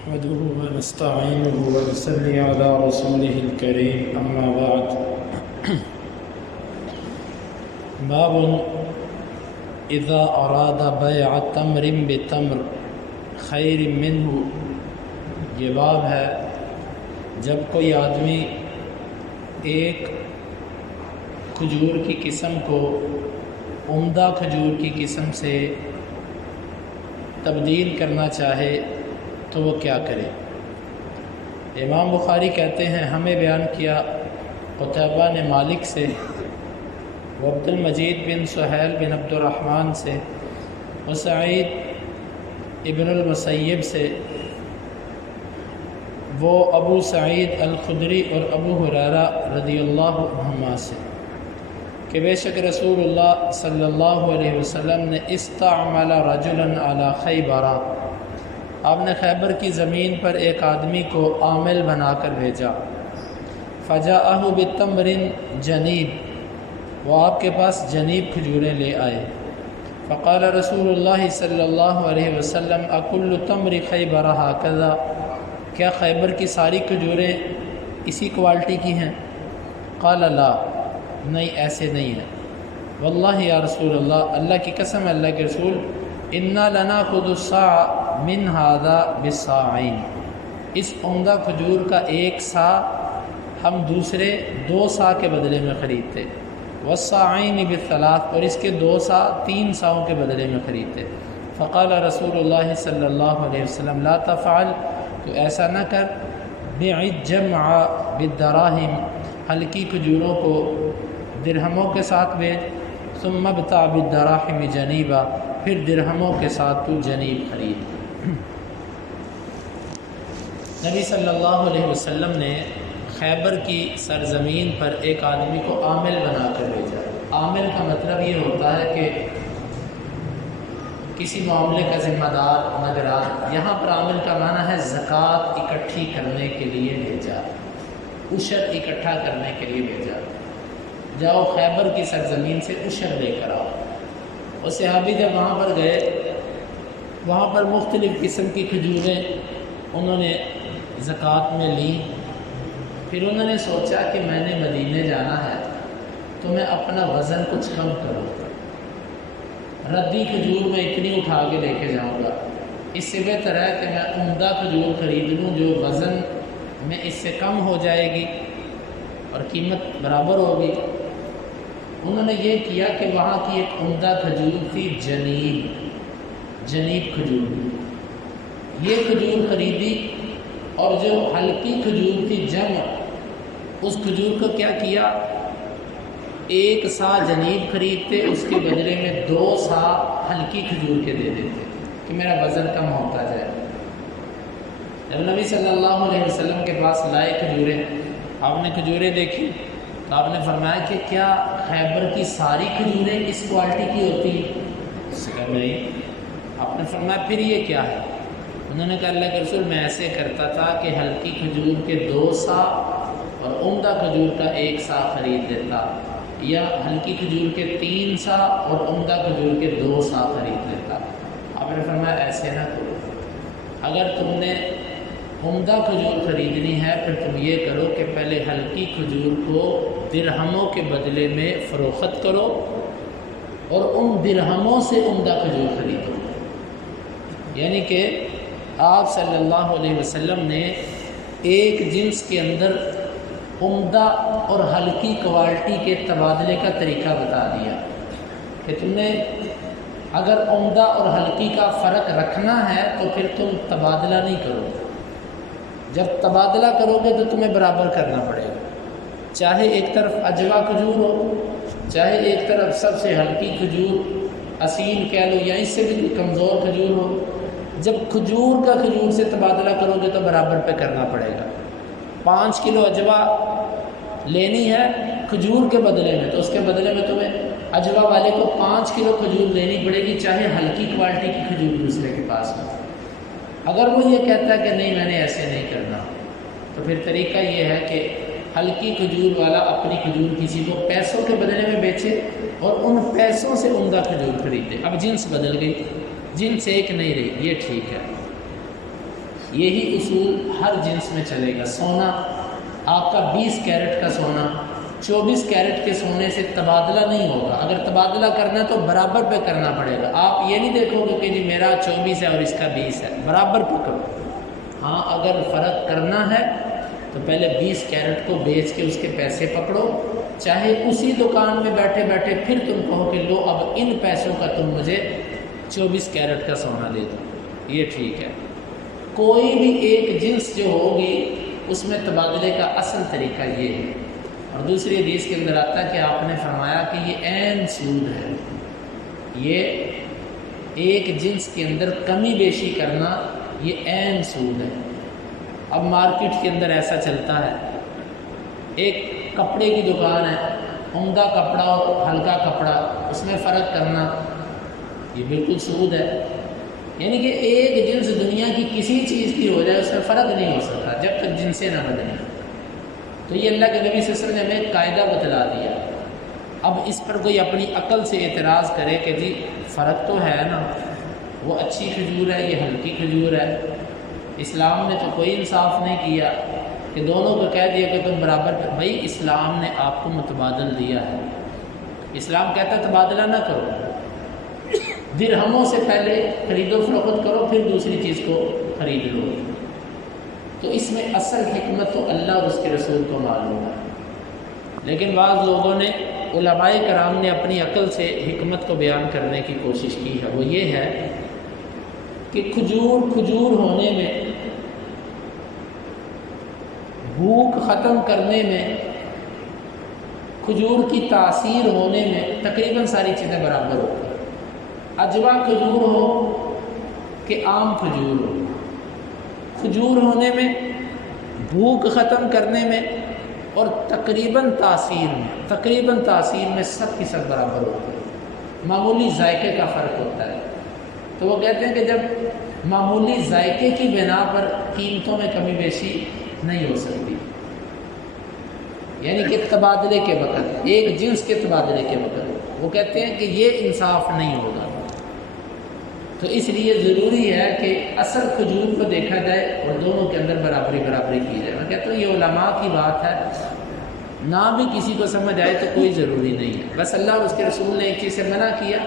نحمده ونستعينه ونصلي على رسوله الكريم أما بعد باب إذا أراد بيع تمر بتمر خير منه. یہ باب ہے جب کوئی آدمی ایک کھجور کی قسم کو عمدہ کھجور کی قسم سے تبدیل کرنا چاہے تو وہ کیا کرے. امام بخاری کہتے ہیں ہمیں بیان کیا قتیبہ نے مالک سے، عبد المجید بن سہیل بن عبد الرحمن سے، سعید ابن المسیب سے، وہ ابو سعید الخدری اور ابو ہریرہ رضی اللہ عنہما سے کہ بے شک رسول اللہ صلی اللہ علیہ وسلم نے استعمل رجلا علی خیبر، آپ نے خیبر کی زمین پر ایک آدمی کو عامل بنا کر بھیجا. فجاءہ بتمر جنیب، وہ آپ کے پاس جنیب کھجوریں لے آئے. فقال رسول اللہ صلی اللہ علیہ وسلم اکل تمر خیبر ہکذا، کیا خیبر کی ساری کھجوریں اسی کوالٹی کی ہیں؟ قال لا، نہیں ایسے نہیں ہیں. واللہ یا رسول اللہ، اللہ کی قسم اللہ کے رسول، انا لناخذ الصاع من هذا بالصاعین، اس عمدہ کھجور کا ایک سا ہم دوسرے 2 سا کے بدلے میں خریدتے، والصاعین بالثلاث، اور اس کے 2 سا 3 ساؤں کے بدلے میں خریدتے. فقال رسول اللہ صلی اللہ علیہ وسلم لا تفعل، تو ایسا نہ کر، بع الجمع بالدراہم، ہلکی کھجوروں کو درہموں کے ساتھ بیچ، ثم ابتع بالدراہم جنیبا، پھر درہموں کے ساتھ تو جنیب خرید. نبی صلی اللہ علیہ وسلم نے خیبر کی سرزمین پر ایک آدمی کو عامل بنا کر بھیجا. عامل کا مطلب یہ ہوتا ہے کہ کسی معاملے کا ذمہ دار، نگران. یہاں پر عامل کا معنی ہے زکوٰۃ اکٹھی کرنے کے لیے بھیجا، عشر اکٹھا کرنے کے لیے بھیجا. جاؤ خیبر کی سرزمین سے عشر لے کر آؤ. اور صحابی جب وہاں پر گئے، وہاں پر مختلف قسم کی کھجوریں انہوں نے زکوٰۃ میں لی. پھر انہوں نے سوچا کہ میں نے مدینے جانا ہے تو میں اپنا وزن کچھ کم کروں، ردی کھجور میں اتنی اٹھا کے لے کے جاؤں گا، اس سے بہتر ہے کہ میں عمدہ کھجور خرید لوں جو وزن میں اس سے کم ہو جائے گی اور قیمت برابر ہوگی. انہوں نے یہ کیا کہ وہاں کی ایک عمدہ کھجور تھی جنیب کھجور، یہ کھجور خریدی. اور جو ہلکی کھجور تھی جمع، اس کھجور کو کیا کیا، 1 سا جنیب خریدتے، اس کے بدلے میں 2 سا ہلکی کھجور کے دے دیتے کہ میرا وزن کم ہوتا جائے. جب نبی صلی اللہ علیہ وسلم کے پاس لائے کھجوریں، آپ نے کھجوریں دیکھی تو آپ نے فرمایا کہ کیا خیبر کی ساری کھجوریں اس کوالٹی کی ہوتی؟ اس سے کہا نہیں. آپ نے فرمایا پھر یہ کیا ہے؟ انہوں نے کہا اللہ کے رسول، میں ایسے کرتا تھا کہ ہلکی کھجور کے 2 سا اور عمدہ کھجور کا 1 سا خرید لیتا، یا ہلکی کھجور کے 3 سا اور عمدہ کھجور کے 2 سا خرید لیتا. آپ نے فرمایا ایسے نہ کرو، اگر تم نے عمدہ کھجور خریدنی ہے پھر تم یہ کرو کہ پہلے ہلکی کھجور کو درہموں کے بدلے میں فروخت کرو اور ان درہموں سے عمدہ کھجور خریدو. یعنی کہ آپ صلی اللہ علیہ وسلم نے ایک جنس کے اندر عمدہ اور ہلکی کوالٹی کے تبادلے کا طریقہ بتا دیا کہ تم نے اگر عمدہ اور ہلکی کا فرق رکھنا ہے تو پھر تم تبادلہ نہیں کرو. جب تبادلہ کرو گے تو تمہیں برابر کرنا پڑے گا، چاہے ایک طرف اجوا کھجور ہو، چاہے ایک طرف سب سے ہلکی کھجور اصیل کہہ لو یا اس سے بھی کمزور کھجور ہو. جب کھجور کا کھجور سے تبادلہ کرو گے تو برابر پہ کرنا پڑے گا. 5 کلو اجوا لینی ہے کھجور کے بدلے میں، تو اس کے بدلے میں تمہیں اجوا والے کو 5 کلو کھجور لینی پڑے گی، چاہے ہلکی کوالٹی کی کھجور دوسرے کے پاس ہو. اگر وہ یہ کہتا ہے کہ نہیں میں نے ایسے نہیں کرنا، تو پھر طریقہ یہ ہے کہ ہلکی کھجور والا اپنی کھجور کسی کو پیسوں کے بدلے میں بیچے اور ان پیسوں سے عمدہ کھجور خریدے. اب جنس بدل گئی، جنس ایک نہیں رہی، یہ ٹھیک ہے. یہی اصول ہر جنس میں چلے گا۔ سونا آپ کا 20 کیرٹ کا سونا 24 کیرٹ کے سونے سے تبادلہ نہیں ہوگا۔ اگر تبادلہ کرنا تو برابر پہ کرنا پڑے گا۔ آپ یہ نہیں دیکھو گے کہ جی میرا 24 ہے اور اس کا 20 ہے، برابر پکڑو۔ ہاں اگر فرق کرنا ہے تو پہلے 20 کیرٹ کو بیچ کے اس کے پیسے پکڑو، چاہے اسی دکان میں بیٹھے بیٹھے پھر تم کہو کہ لو اب ان پیسوں کا تم مجھے 24 کیرٹ کا سونا دے دو، یہ ٹھیک ہے۔ کوئی بھی ایک جنس جو ہوگی اس میں تبادلے کا اصل طریقہ یہ ہے۔ اور دوسری حدیث کے اندر آتا ہے کہ آپ نے فرمایا کہ یہ عین سود ہے، یہ ایک جنس کے اندر کمی بیشی کرنا یہ عین سود ہے۔ اب مارکیٹ کے اندر ایسا چلتا ہے، ایک کپڑے کی دکان ہے، عمدہ کپڑا اور ہلکا کپڑا، اس میں فرق کرنا یہ بالکل سود ہے۔ یعنی کہ ایک جنس دنیا کی کسی چیز کی ہو جائے اس میں فرق نہیں ہو سکتا جب تک جنسیں نہ بدلیں۔ تو یہ اللہ کے نبی صلی اللہ علیہ وسلم نے ہمیں ایک قاعدہ بتلا دیا۔ اب اس پر کوئی اپنی عقل سے اعتراض کرے کہ جی فرق تو ہے نا، وہ اچھی کھجور ہے یہ ہلکی کھجور ہے، اسلام نے تو کوئی انصاف نہیں کیا کہ دونوں کو کہہ دیا کہ تم برابر کر۔ بھائی اسلام نے آپ کو متبادل دیا ہے، اسلام کہتا ہے تبادلہ نہ کرو، درہموں سے پہلے خرید و فروخت کرو پھر دوسری چیز کو خرید لو۔ تو اس میں اصل حکمت تو اللہ اور اس کے رسول کو معلوم ہے، لیکن بعض لوگوں نے، علماء کرام نے اپنی عقل سے حکمت کو بیان کرنے کی کوشش کی ہے۔ وہ یہ ہے کہ کھجور ہونے میں، بھوک ختم کرنے میں، کھجور کی تاثیر ہونے میں تقریباً ساری چیزیں برابر ہوتی ہیں۔ اجوا کھجور ہو کہ عام کھجور ہو، کھجور ہونے میں، بھوک ختم کرنے میں اور تقریباً تاثیر میں سب کی سب برابر ہوتی ہے۔ معمولی ذائقے کا فرق ہوتا ہے۔ تو وہ کہتے ہیں کہ جب معمولی ذائقے کی بنا پر قیمتوں میں کمی بیشی نہیں ہو سکتی، یعنی کہ تبادلے کے وقت، ایک جنس کے تبادلے کے وقت وہ کہتے ہیں کہ یہ انصاف نہیں ہوگا۔ تو اس لیے ضروری ہے کہ اصل کھجور کو دیکھا جائے اور دونوں کے اندر برابری کی جائے۔ میں کہتا ہوں یہ علماء کی بات ہے، نہ بھی کسی کو سمجھ آئے تو کوئی ضروری نہیں ہے، بس اللہ اور اس کے رسول نے ایک چیز سے منع کیا،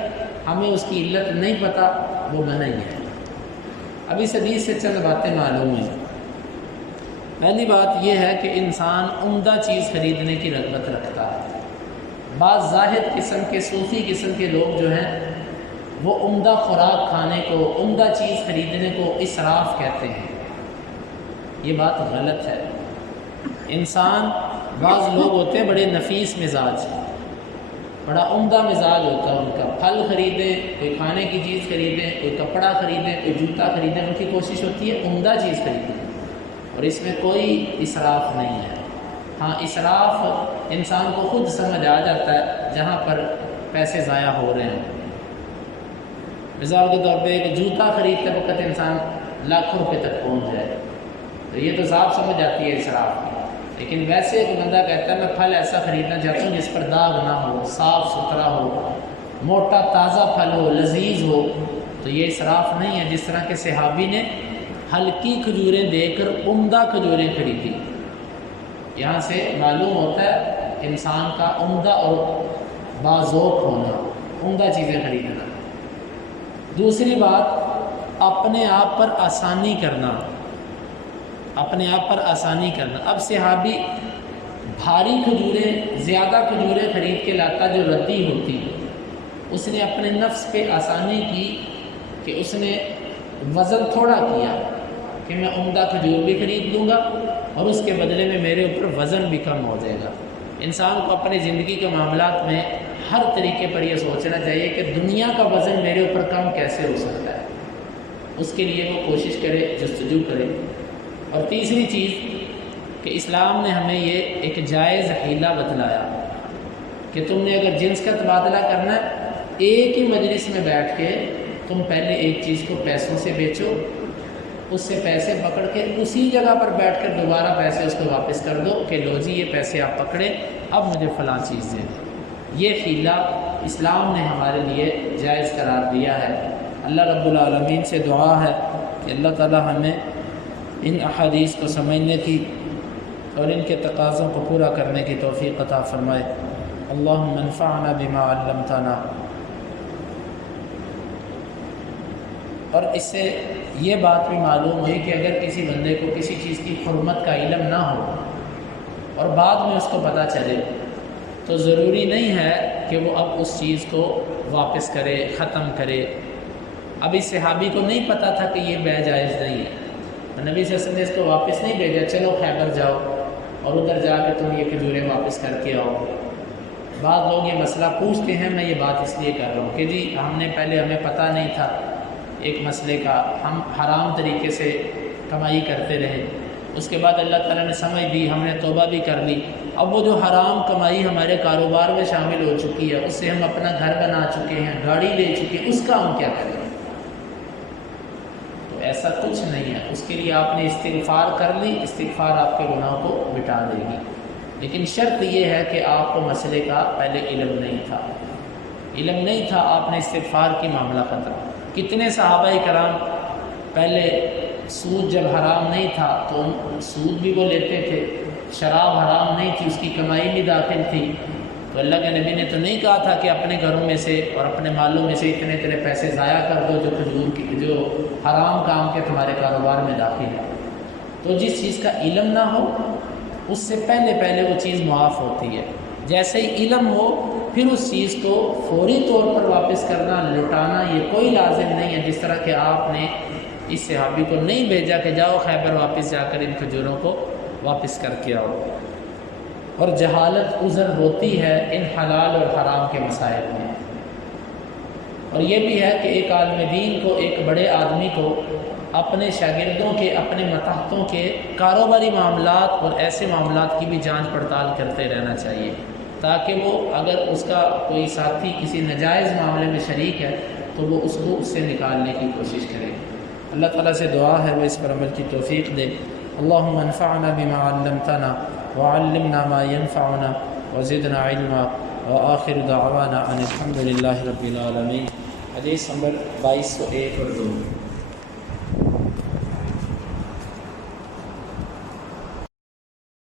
ہمیں اس کی علت نہیں پتہ، وہ منع ہی ہے۔ اب اس حدیث سے چند باتیں معلوم ہیں۔ پہلی بات یہ ہے کہ انسان عمدہ چیز خریدنے کی رغبت رکھتا ہے۔ بعض زاہد قسم کے، صوفی قسم کے لوگ جو ہیں وہ عمدہ خوراک کھانے کو، عمدہ چیز خریدنے کو اسراف کہتے ہیں، یہ بات غلط ہے۔ انسان، بعض لوگ ہوتے ہیں بڑے نفیس مزاج، بڑا عمدہ مزاج ہوتا ہے ان کا، پھل خریدیں، کوئی کھانے کی چیز خریدیں، کوئی کپڑا خریدیں، کوئی جوتا خریدیں، ان کی کوشش ہوتی ہے عمدہ چیز خریدیں، اور اس میں کوئی اسراف نہیں ہے۔ ہاں اسراف انسان کو خود سمجھ آ جاتا ہے جہاں پر پیسے ضائع ہو رہے ہیں۔ مثال کے طور پہ ایک جوتا خریدتے وقت انسان لاکھوں روپے تک پہنچ جائے تو یہ تو صاف سمجھ آتی ہے اسراف کی۔ لیکن ویسے ایک بندہ کہتا ہے میں پھل ایسا خریدنا چاہتا ہوں جس پر داغ نہ ہو، صاف ستھرا ہو، موٹا تازہ پھل ہو، لذیذ ہو، تو یہ اسراف نہیں ہے۔ جس طرح کہ صحابی نے ہلکی کھجوریں دے کر عمدہ کھجوریں خریدی، یہاں سے معلوم ہوتا ہے انسان کا عمدہ اور باذوق ہونا، عمدہ چیزیں خریدنا۔ دوسری بات، اپنے آپ پر آسانی کرنا، اپنے آپ پر آسانی کرنا۔ اب صحابی بھاری کھجوریں، زیادہ کھجوریں خرید کے لاتا جو ردی ہوتی، اس نے اپنے نفس پہ آسانی کی کہ اس نے وزن تھوڑا کیا کہ میں عمدہ کھجور بھی خرید لوں گا اور اس کے بدلے میں میرے اوپر وزن بھی کم ہو جائے گا۔ انسان کو اپنی زندگی کے معاملات میں ہر طریقے پر یہ سوچنا چاہیے کہ دنیا کا وزن میرے اوپر کم کیسے ہو سکتا ہے، اس کے لیے وہ کوشش کرے، جستجو کرے۔ اور تیسری چیز کہ اسلام نے ہمیں یہ ایک جائز حیلہ بتلایا کہ تم نے اگر جنس کا تبادلہ کرنا ہے، ایک ہی مجلس میں بیٹھ کے تم پہلے ایک چیز کو پیسوں سے بیچو، اس سے پیسے پکڑ کے اسی جگہ پر بیٹھ کر دوبارہ پیسے اس کو واپس کر دو کہ لو جی یہ پیسے آپ پکڑے، اب مجھے فلاں چیز دیں۔ یہ حیلہ اسلام نے ہمارے لیے جائز قرار دیا ہے۔ اللہ رب العالمین سے دعا ہے کہ اللہ تعالی ہمیں ان احادیث کو سمجھنے کی اور ان کے تقاضوں کو پورا کرنے کی توفیق عطا فرمائے۔ اللہم انفعنا بما علمتنا۔ اور اس سے یہ بات بھی معلوم ہوئی کہ اگر کسی بندے کو کسی چیز کی حرمت کا علم نہ ہو اور بعد میں اس کو پتہ چلے تو ضروری نہیں ہے کہ وہ اب اس چیز کو واپس کرے، ختم کرے۔ اب اس صحابی کو نہیں پتہ تھا کہ یہ بیع جائز نہیں ہے، نبی صلی اللہ علیہ وسلم نے اس کو واپس نہیں بھیجا چلو خیبر جاؤ اور ادھر جا کے تم یہ کھجوریں واپس کر کے آؤ۔ بعض لوگ یہ مسئلہ پوچھتے ہیں، میں یہ بات اس لیے کر رہا ہوں کہ جی ہمیں پتہ نہیں تھا ایک مسئلے کا، ہم حرام طریقے سے کمائی کرتے رہے، اس کے بعد اللہ تعالیٰ نے سمجھ دی، ہم نے توبہ بھی کر لی، اب وہ جو حرام کمائی ہمارے کاروبار میں شامل ہو چکی ہے، اس سے ہم اپنا گھر بنا چکے ہیں، گاڑی لے چکے ہیں، اس کا ہم کیا کریں؟ تو ایسا کچھ نہیں ہے، اس کے لیے آپ نے استغفار کر لی، استغفار آپ کے گناہ کو مٹا دے گی، لیکن شرط یہ ہے کہ آپ کو مسئلے کا پہلے علم نہیں تھا، آپ نے استغفار کی معاملہ ختم۔ کتنے صحابہ کرام پہلے سود جب حرام نہیں تھا تو سود بھی وہ لیتے تھے، شراب حرام نہیں تھی، اس کی کمائی بھی داخل تھی، تو اللہ کے نبی نے تو نہیں کہا تھا کہ اپنے گھروں میں سے اور اپنے مالوں میں سے اتنے پیسے ضائع کر دو جو حرام کام کے تمہارے کاروبار میں داخل ہے۔ تو جس چیز کا علم نہ ہو اس سے پہلے وہ چیز معاف ہوتی ہے، جیسے ہی علم ہو پھر اس چیز کو فوری طور پر واپس کرنا، لوٹانا، یہ کوئی لازم نہیں ہے۔ جس طرح کہ آپ نے اس صحابی کو نہیں بھیجا کہ جاؤ خیبر واپس جا کر ان کھجوروں کو واپس کر کے آؤ۔ اور جہالت عذر ہوتی ہے ان حلال اور حرام کے مسائل میں، اور یہ بھی ہے کہ ایک عالم دین کو، ایک بڑے آدمی کو اپنے شاگردوں کے، اپنے متحدوں کے کاروباری معاملات اور ایسے معاملات کی بھی جانچ پڑتال کرتے رہنا چاہیے، تاکہ وہ اگر اس کا کوئی ساتھی کسی ناجائز معاملے میں شریک ہے تو وہ اس کو اس سے نکالنے کی کوشش کرے۔ اللہ تعالیٰ سے دعا ہے وہ اس پر عمل کی توفیق دے۔ اللہم انفعنا بما علمتنا وعلمنا ما ينفعنا وزدنا علما وآخر دعوانا ان الحمد للہ رب العالمین۔ حدیث نمبر 2201 اور 2۔